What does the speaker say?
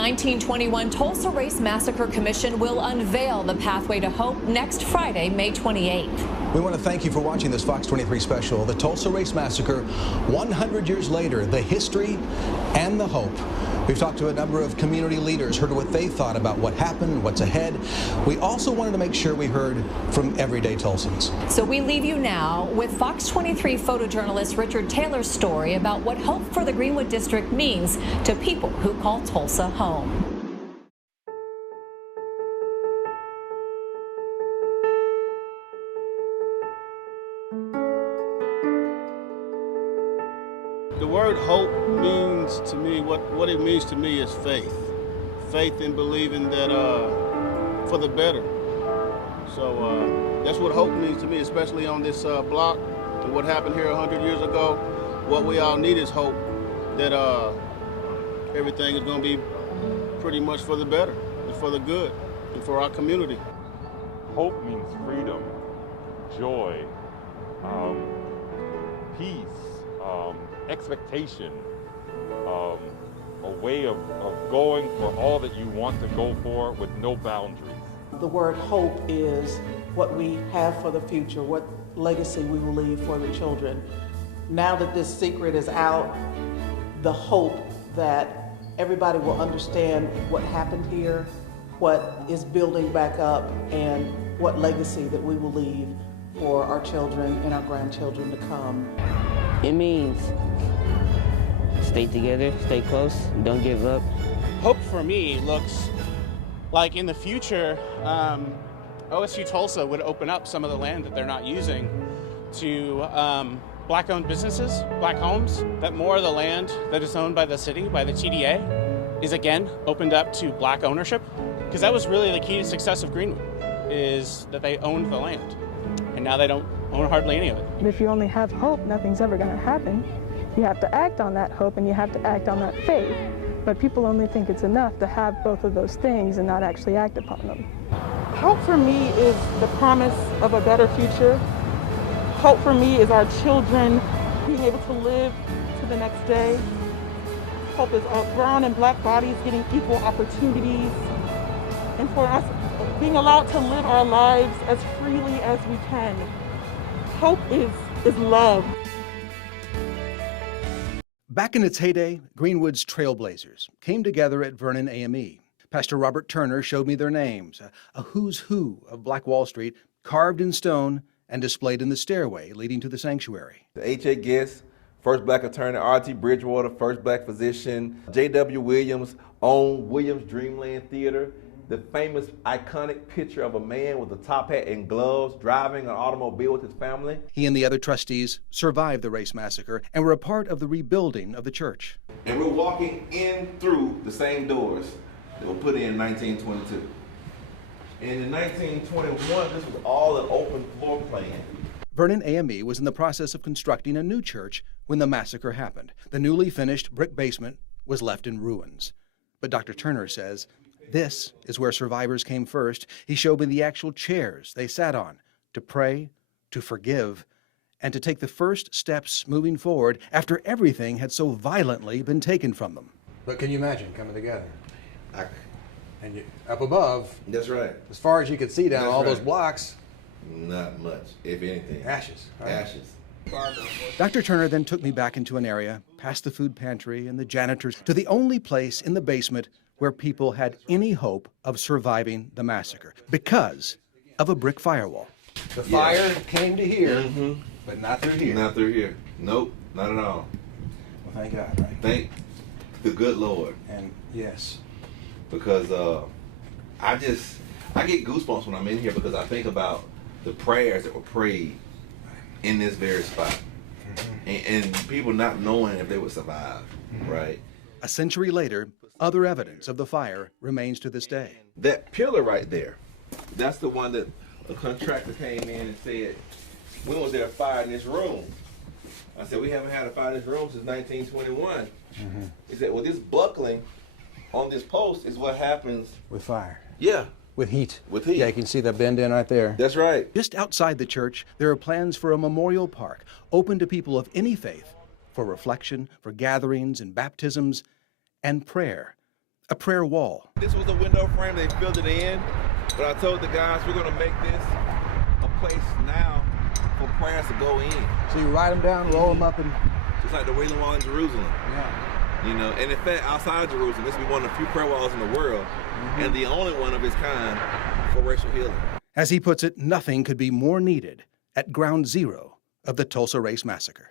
1921 Tulsa Race Massacre Commission will unveil the pathway to hope next Friday, May 28th. We want to thank you for watching this Fox 23 special, the Tulsa Race Massacre, 100 years later, the history and the hope. We've talked to a number of community leaders, heard what they thought about what happened, what's ahead. We also wanted to make sure we heard from everyday Tulsans. So we leave you now with Fox 23 photojournalist Richard Taylor's story about what hope for the Greenwood District means to people who call Tulsa home. The word hope means to me, what it means to me is faith. Faith in believing that for the better. So that's what hope means to me, especially on this block and what happened here 100 years ago. What we all need is hope that everything is going to be pretty much for the better and for the good and for our community. Hope means freedom, joy, peace, expectation, a way of going for all that you want to go for with no boundaries. The word hope is what we have for the future, what legacy we will leave for the children. Now that this secret is out, the hope that everybody will understand what happened here, what is building back up, and what legacy that we will leave for our children and our grandchildren to come. It means stay together, stay close, don't give up. Hope for me looks like in the future, OSU Tulsa would open up some of the land that they're not using to Black-owned businesses, Black homes, that more of the land that is owned by the city, by the TDA, is again opened up to Black ownership. Because that was really the key to success of Greenwood, is that they owned the land. And now they don't own hardly any of it. If you only have hope, nothing's ever going to happen. You have to act on that hope and you have to act on that faith. But people only think it's enough to have both of those things and not actually act upon them. Hope for me is the promise of a better future. Hope for me is our children being able to live to the next day. Hope is our brown and Black bodies getting equal opportunities. And for us being allowed to live our lives as freely as we can. Hope is love. Back in its heyday, Greenwood's trailblazers came together at Vernon AME. Pastor Robert Turner showed me their names, a who's who of Black Wall Street, carved in stone and displayed in the stairway leading to the sanctuary. H.A. Guest, first Black attorney, R.T. Bridgewater, first Black physician, J.W. Williams owned Williams Dreamland Theater, the famous iconic picture of a man with a top hat and gloves driving an automobile with his family. He and the other trustees survived the race massacre and were a part of the rebuilding of the church. And we're walking in through the same doors that were put in 1922. And in 1921, this was all an open floor plan. Vernon AME was in the process of constructing a new church when the massacre happened. The newly finished brick basement was left in ruins. But Dr. Turner says, this is where survivors came first. He showed me the actual chairs they sat on to pray, to forgive, and to take the first steps moving forward after everything had so violently been taken from them. But can you imagine coming together? And you, up above, that's right. As far as you could see down all those blocks, not much, if anything. Ashes. Right? Ashes. Dr. Turner then took me back into an area, past the food pantry and the janitors, to the only place in the basement where people had any hope of surviving the massacre because of a brick firewall. The fire came to here, but not through here. Not through here. Nope, not at all. Well, thank God, right? Thank the good Lord. And yes. Because I get goosebumps when I'm in here because I think about the prayers that were prayed in this very spot. And people not knowing if they would survive, right? A century later, other evidence of the fire remains to this day. That pillar right there, that's the one that a contractor came in and said, when was there a fire in this room? I said, we haven't had a fire in this room since 1921. He said, well, this buckling on this post is what happens with fire. Yeah. With heat. With heat. Yeah, you can see the bend in right there. That's right. Just outside the church, there are plans for a memorial park open to people of any faith for reflection, for gatherings and baptisms and prayer. a prayer wall. This was a window frame, they filled it in, but I told the guys we're gonna make this a place now for prayers to go in. So you write them down, roll them up, and... Just like the Wailing Wall in Jerusalem. Yeah. You know, and in fact, outside of Jerusalem, this will be one of the few prayer walls in the world, and the only one of its kind for racial healing. As he puts it, nothing could be more needed at ground zero of the Tulsa Race Massacre.